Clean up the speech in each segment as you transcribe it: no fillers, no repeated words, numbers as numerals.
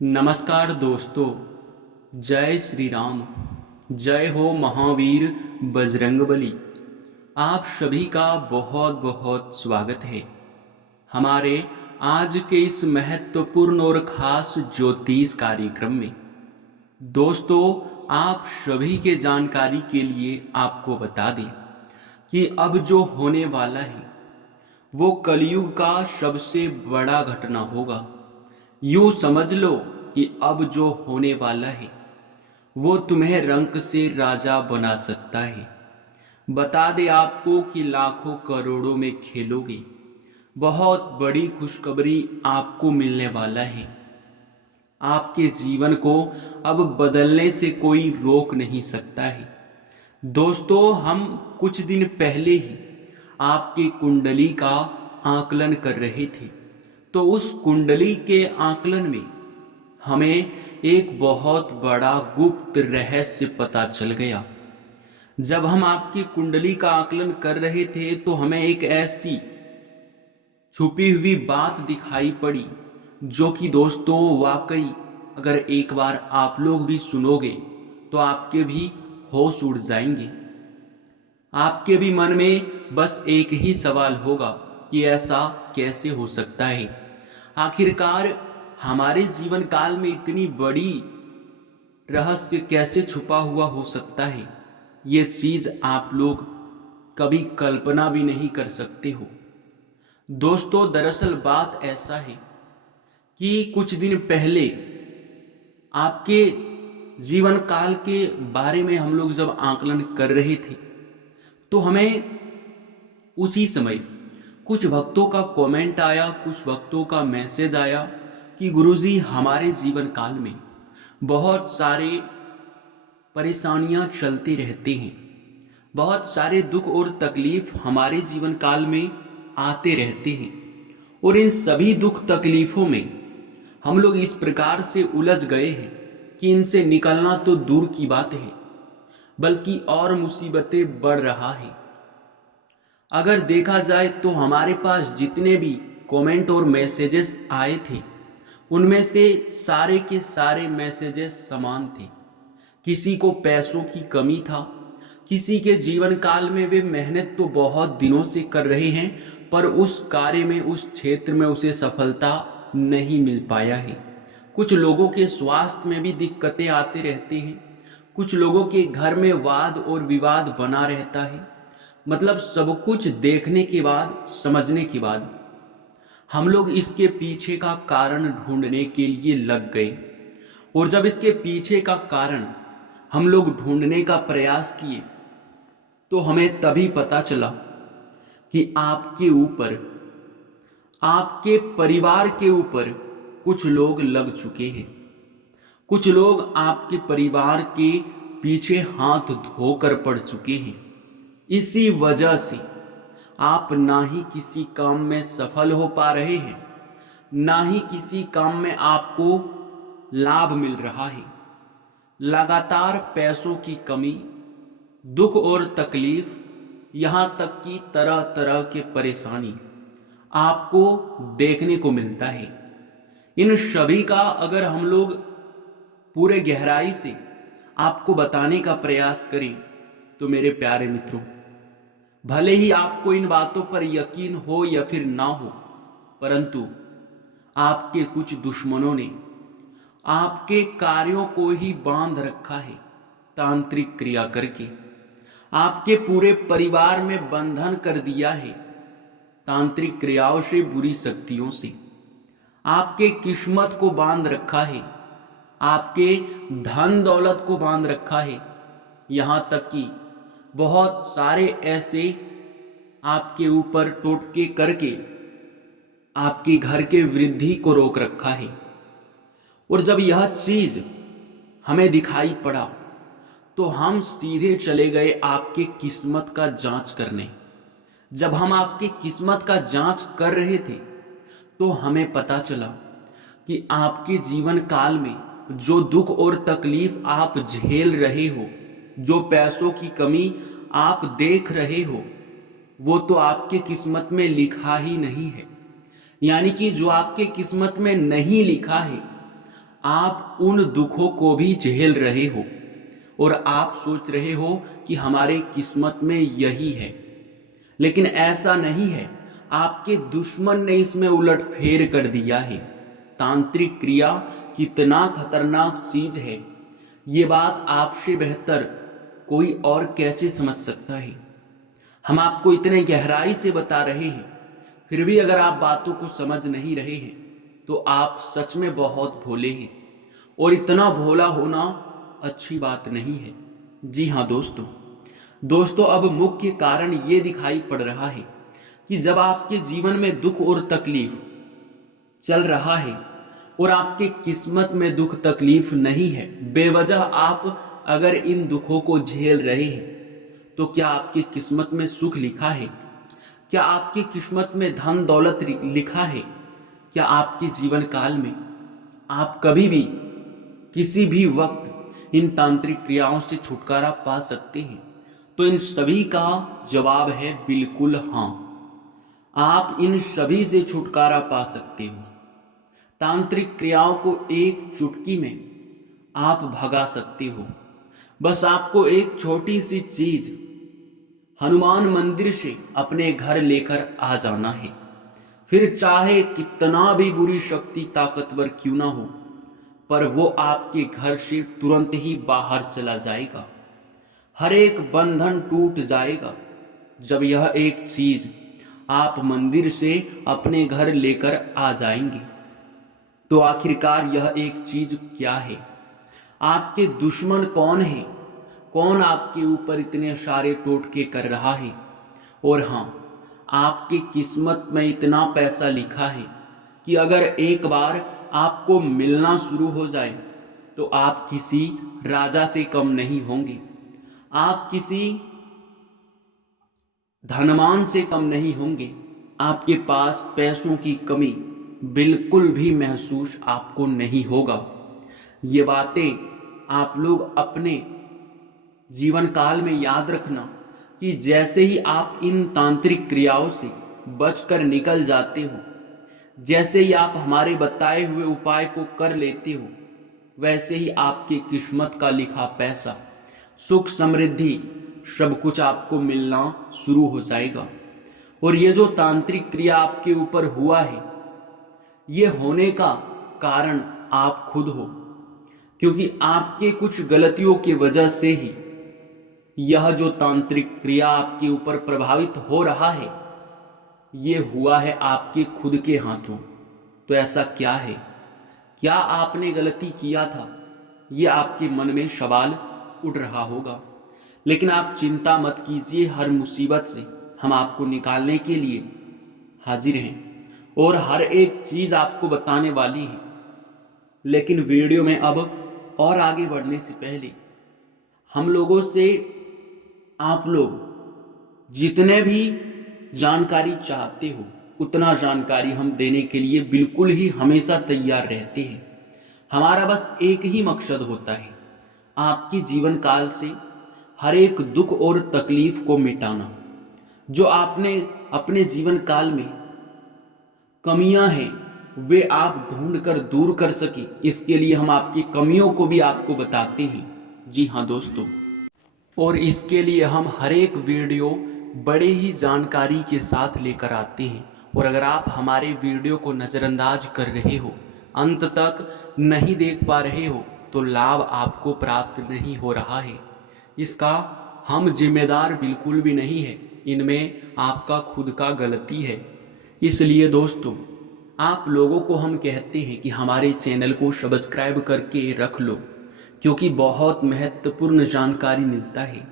नमस्कार दोस्तों। जय श्री राम। जय हो महावीर बजरंगबली। आप सभी का बहुत बहुत स्वागत है हमारे आज के इस महत्वपूर्ण और खास ज्योतिष कार्यक्रम में। दोस्तों, आप सभी के जानकारी के लिए आपको बता दें कि अब जो होने वाला है वो कलयुग का सबसे बड़ा घटना होगा। यूं समझ लो कि अब जो होने वाला है वो तुम्हें रंक से राजा बना सकता है। बता दे आपको कि लाखों करोड़ों में खेलोगे। बहुत बड़ी खुशखबरी आपको मिलने वाला है। आपके जीवन को अब बदलने से कोई रोक नहीं सकता है। दोस्तों, हम कुछ दिन पहले ही आपकी कुंडली का आकलन कर रहे थे, तो उस कुंडली के आकलन में हमें एक बहुत बड़ा गुप्त रहस्य पता चल गया। जब हम आपकी कुंडली का आकलन कर रहे थे तो हमें एक ऐसी छुपी हुई बात दिखाई पड़ी जो कि दोस्तों वाकई अगर एक बार आप लोग भी सुनोगे तो आपके भी होश उड़ जाएंगे। आपके भी मन में बस एक ही सवाल होगा कि ऐसा कैसे हो सकता है। आखिरकार हमारे जीवन काल में इतनी बड़ी रहस्य कैसे छुपा हुआ हो सकता है। ये चीज आप लोग कभी कल्पना भी नहीं कर सकते हो। दोस्तों, दरअसल बात ऐसा है कि कुछ दिन पहले आपके जीवन काल के बारे में हम लोग जब आकलन कर रहे थे तो हमें उसी समय कुछ भक्तों का कमेंट आया, कुछ भक्तों का मैसेज आया कि गुरुजी, हमारे जीवन काल में बहुत सारे परेशानियां चलती रहती हैं, बहुत सारे दुख और तकलीफ हमारे जीवन काल में आते रहते हैं और इन सभी दुख तकलीफों में हम लोग इस प्रकार से उलझ गए हैं कि इनसे निकलना तो दूर की बात है बल्कि और मुसीबतें बढ़ रहा है। अगर देखा जाए तो हमारे पास जितने भी कमेंट और मैसेजेस आए थे उनमें से सारे के सारे मैसेजेस समान थे। किसी को पैसों की कमी था, किसी के जीवन काल में वे मेहनत तो बहुत दिनों से कर रहे हैं पर उस कार्य में, उस क्षेत्र में उसे सफलता नहीं मिल पाया है। कुछ लोगों के स्वास्थ्य में भी दिक्कतें आते रहती हैं, कुछ लोगों के घर में वाद और विवाद बना रहता है। मतलब सब कुछ देखने के बाद, समझने के बाद हम लोग इसके पीछे का कारण ढूंढने के लिए लग गए। और जब इसके पीछे का कारण हम लोग ढूंढने का प्रयास किए तो हमें तभी पता चला कि आपके ऊपर, आपके परिवार के ऊपर कुछ लोग लग चुके हैं। कुछ लोग आपके परिवार के पीछे हाथ धोकर पड़ चुके हैं। इसी वजह से आप ना ही किसी काम में सफल हो पा रहे हैं, ना ही किसी काम में आपको लाभ मिल रहा है। लगातार पैसों की कमी, दुख और तकलीफ, यहाँ तक कि तरह तरह के परेशानी आपको देखने को मिलता है। इन सभी का अगर हम लोग पूरे गहराई से आपको बताने का प्रयास करें तो मेरे प्यारे मित्रों, भले ही आपको इन बातों पर यकीन हो या फिर ना हो, परंतु आपके कुछ दुश्मनों ने आपके कार्यों को ही बांध रखा है तांत्रिक क्रिया करके। आपके पूरे परिवार में बंधन कर दिया है तांत्रिक क्रियाओं से, बुरी शक्तियों से। आपके किस्मत को बांध रखा है, आपके धन दौलत को बांध रखा है। यहां तक कि बहुत सारे ऐसे आपके ऊपर टोटके करके आपके घर के वृद्धि को रोक रखा है। और जब यह चीज हमें दिखाई पड़ा तो हम सीधे चले गए आपके किस्मत का जांच करने। जब हम आपकी किस्मत का जांच कर रहे थे तो हमें पता चला कि आपके जीवन काल में जो दुख और तकलीफ आप झेल रहे हो, जो पैसों की कमी आप देख रहे हो, वो तो आपके किस्मत में लिखा ही नहीं है। यानी कि जो आपके किस्मत में नहीं लिखा है आप उन दुखों को भी झेल रहे हो और आप सोच रहे हो कि हमारे किस्मत में यही है, लेकिन ऐसा नहीं है। आपके दुश्मन ने इसमें उलटफेर कर दिया है। तांत्रिक क्रिया कितना खतरनाक चीज है, ये बात आपसे बेहतर कोई और कैसे समझ सकता है। हम आपको इतने गहराई से बता रहे हैं, फिर भी अगर आप बातों को समझ नहीं रहे हैं तो आप सच में बहुत भोले हैं, और इतना भोला होना अच्छी बात नहीं है। जी हाँ दोस्तों, अब मुख्य कारण ये दिखाई पड़ रहा है कि जब आपके जीवन में दुख और तकलीफ चल रहा है और आपके किस्मत में दुख तकलीफ नहीं है, बेवजह आप अगर इन दुखों को झेल रहे हैं, तो क्या आपकी किस्मत में सुख लिखा है? क्या आपकी किस्मत में धन दौलत लिखा है? क्या आपके जीवन काल में आप कभी भी किसी भी वक्त इन तांत्रिक क्रियाओं से छुटकारा पा सकते हैं? तो इन सभी का जवाब है बिल्कुल हाँ। आप इन सभी से छुटकारा पा सकते हो। तांत्रिक क्रियाओं को एक चुटकी में आप भगा सकते हो। बस आपको एक छोटी सी चीज हनुमान मंदिर से अपने घर लेकर आ जाना है। फिर चाहे कितना भी बुरी शक्ति ताकतवर क्यों ना हो, पर वो आपके घर से तुरंत ही बाहर चला जाएगा। हर एक बंधन टूट जाएगा जब यह एक चीज आप मंदिर से अपने घर लेकर आ जाएंगे। तो आखिरकार यह एक चीज क्या है? आपके दुश्मन कौन है? कौन आपके ऊपर इतने सारे टोटके कर रहा है? और हाँ, आपकी किस्मत में इतना पैसा लिखा है कि अगर एक बार आपको मिलना शुरू हो जाए तो आप किसी राजा से कम नहीं होंगे, आप किसी धनवान से कम नहीं होंगे। आपके पास पैसों की कमी बिल्कुल भी महसूस आपको नहीं होगा। ये बातें आप लोग अपने जीवन काल में याद रखना कि जैसे ही आप इन तांत्रिक क्रियाओं से बचकर निकल जाते हो, जैसे ही आप हमारे बताए हुए उपाय को कर लेते हो, वैसे ही आपकी किस्मत का लिखा पैसा, सुख समृद्धि सब कुछ आपको मिलना शुरू हो जाएगा। और ये जो तांत्रिक क्रिया आपके ऊपर हुआ है, ये होने का कारण आप खुद हो, क्योंकि आपके कुछ गलतियों की वजह से ही यह जो तांत्रिक क्रिया आपके ऊपर प्रभावित हो रहा है, ये हुआ है आपके खुद के हाथों। तो ऐसा क्या है? क्या आपने गलती किया था? ये आपके मन में सवाल उठ रहा होगा, लेकिन आप चिंता मत कीजिए। हर मुसीबत से हम आपको निकालने के लिए हाजिर हैं और हर एक चीज आपको बताने वाली है। लेकिन वीडियो में अब और आगे बढ़ने से पहले हम लोगों से आप लोग जितने भी जानकारी चाहते हो, उतना जानकारी हम देने के लिए बिल्कुल ही हमेशा तैयार रहते हैं। हमारा बस एक ही मकसद होता है, आपके जीवन काल से हर एक दुख और तकलीफ को मिटाना। जो आपने अपने जीवन काल में कमियां हैं, वे आप ढूंढ कर दूर कर सके, इसके लिए हम आपकी कमियों को भी आपको बताते हैं। जी हाँ दोस्तों, और इसके लिए हम हर एक वीडियो बड़े ही जानकारी के साथ लेकर आते हैं। और अगर आप हमारे वीडियो को नज़रअंदाज कर रहे हो, अंत तक नहीं देख पा रहे हो, तो लाभ आपको प्राप्त नहीं हो रहा है। इसका हम जिम्मेदार बिल्कुल भी नहीं है, इनमें आपका खुद का गलती है। इसलिए दोस्तों, आप लोगों को हम कहते हैं कि हमारे चैनल को सब्सक्राइब करके रख लो, क्योंकि बहुत महत्वपूर्ण जानकारी मिलता है।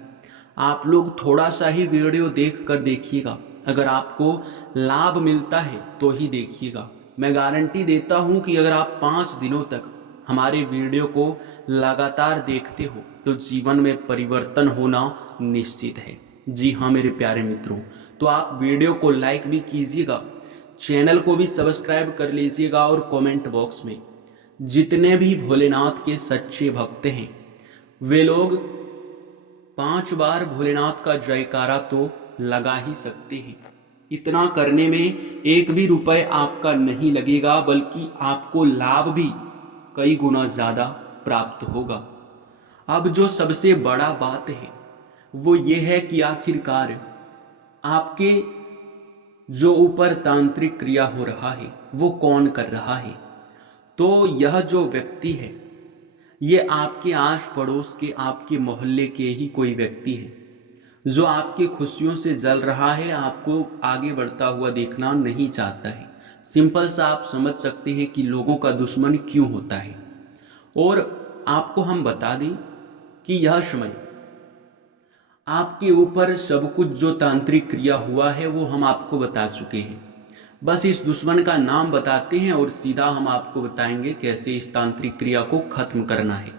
आप लोग थोड़ा सा ही वीडियो देख कर देखिएगा, अगर आपको लाभ मिलता है तो ही देखिएगा। मैं गारंटी देता हूं कि अगर आप 5 दिनों तक हमारे वीडियो को लगातार देखते हो तो जीवन में परिवर्तन होना निश्चित है। जी हाँ मेरे प्यारे मित्रों, तो आप वीडियो को लाइक भी कीजिएगा, चैनल को भी सब्सक्राइब कर लीजिएगा, और कमेंट बॉक्स में जितने भी भोलेनाथ के सच्चे भक्त हैं, वे लोग 5 बार भोलेनाथ का जयकारा तो लगा ही सकते हैं। इतना करने में एक भी रुपए आपका नहीं लगेगा, बल्कि आपको लाभ भी कई गुना ज़्यादा प्राप्त होगा। अब जो सबसे बड़ा बात है वो ये है कि आखिरकार आपके जो ऊपर तांत्रिक क्रिया हो रहा है वो कौन कर रहा है। तो यह जो व्यक्ति है ये आपके आस पड़ोस के, आपके मोहल्ले के ही कोई व्यक्ति है जो आपकी खुशियों से जल रहा है, आपको आगे बढ़ता हुआ देखना नहीं चाहता है। सिंपल सा आप समझ सकते हैं कि लोगों का दुश्मन क्यों होता है। और आपको हम बता दें कि यह समय आपके ऊपर सब कुछ जो तांत्रिक क्रिया हुआ है वो हम आपको बता चुके हैं। बस इस दुश्मन का नाम बताते हैं और सीधा हम आपको बताएंगे कैसे इस तांत्रिक क्रिया को खत्म करना है।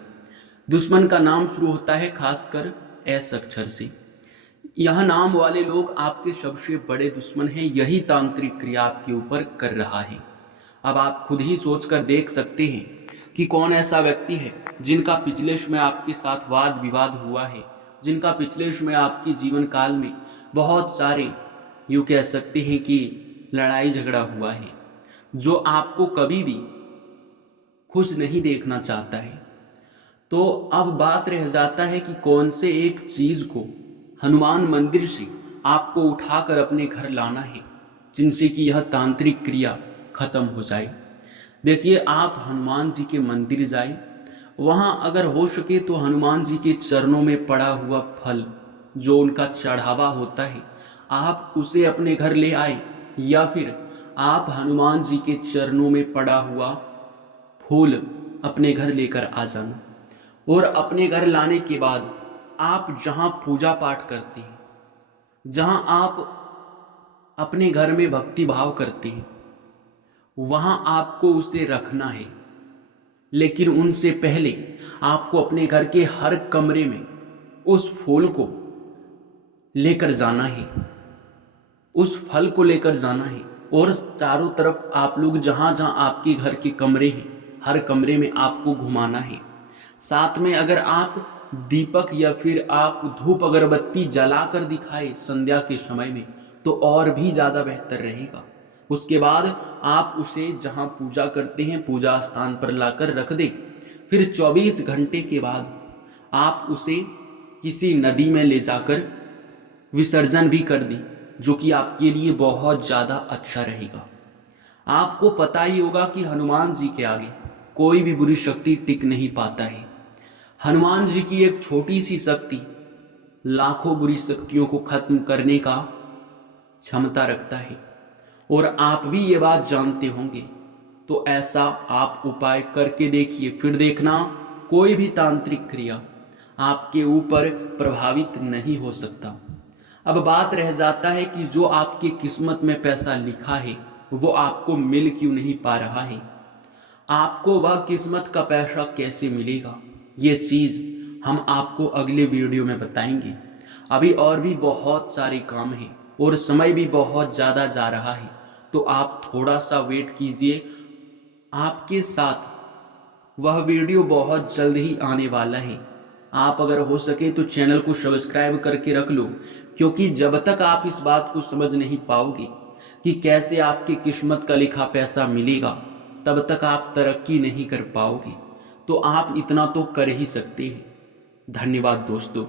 दुश्मन का नाम शुरू होता है खासकर एस अक्षर से। यह नाम वाले लोग आपके सबसे बड़े दुश्मन हैं। यही तांत्रिक क्रिया आपके ऊपर कर रहा है। अब आप खुद ही सोचकर देख सकते हैं कि कौन ऐसा व्यक्ति है जिनका पिछले समय आपके साथ वाद विवाद हुआ है, जिनका पिछले समय आपके जीवन काल में बहुत सारे यूँ कह सकते हैं कि लड़ाई झगड़ा हुआ है, जो आपको कभी भी खुश नहीं देखना चाहता है। तो अब बात रह जाता है कि कौन से एक चीज को हनुमान मंदिर से आपको उठाकर अपने घर लाना है जिनसे कि यह तांत्रिक क्रिया खत्म हो जाए। देखिए, आप हनुमान जी के मंदिर जाए, वहां अगर हो सके तो हनुमान जी के चरणों में पड़ा हुआ फल जो उनका चढ़ावा होता है आप उसे अपने घर ले आए, या फिर आप हनुमान जी के चरणों में पड़ा हुआ फूल अपने घर लेकर आ जाना। और अपने घर लाने के बाद आप जहाँ पूजा पाठ करते हैं, जहाँ आप अपने घर में भक्ति भाव करते हैं, वहाँ आपको उसे रखना है। लेकिन उनसे पहले आपको अपने घर के हर कमरे में उस फूल को लेकर जाना है, उस फल को लेकर जाना है। और चारों तरफ आप लोग जहाँ जहाँ आपके घर के कमरे हैं हर कमरे में आपको घुमाना है। साथ में अगर आप दीपक या फिर आप धूप अगरबत्ती जलाकर दिखाए संध्या के समय में तो और भी ज़्यादा बेहतर रहेगा। उसके बाद आप उसे जहाँ पूजा करते हैं पूजा स्थान पर लाकर रख दें। फिर 24 घंटे के बाद आप उसे किसी नदी में ले जाकर विसर्जन भी कर दें, जो कि आपके लिए बहुत ज़्यादा अच्छा रहेगा। आपको पता ही होगा कि हनुमान जी के आगे कोई भी बुरी शक्ति टिक नहीं पाता है। हनुमान जी की एक छोटी सी शक्ति लाखों बुरी शक्तियों को खत्म करने का क्षमता रखता है, और आप भी ये बात जानते होंगे। तो ऐसा आप उपाय करके देखिए, फिर देखना कोई भी तांत्रिक क्रिया आपके ऊपर प्रभावित नहीं हो सकता। अब बात रह जाता है कि जो आपकी किस्मत में पैसा लिखा है वो आपको मिल क्यों नहीं पा रहा है। आपको वह किस्मत का पैसा कैसे मिलेगा, ये चीज़ हम आपको अगले वीडियो में बताएंगे। अभी और भी बहुत सारे काम हैं और समय भी बहुत ज़्यादा जा रहा है, तो आप थोड़ा सा वेट कीजिए। आपके साथ वह वीडियो बहुत जल्द ही आने वाला है। आप अगर हो सके तो चैनल को सब्सक्राइब करके रख लो, क्योंकि जब तक आप इस बात को समझ नहीं पाओगे कि कैसे आपकी किस्मत का लिखा पैसा मिलेगा, तब तक आप तरक्की नहीं कर पाओगे। तो आप इतना तो कर ही सकते हैं। धन्यवाद दोस्तों।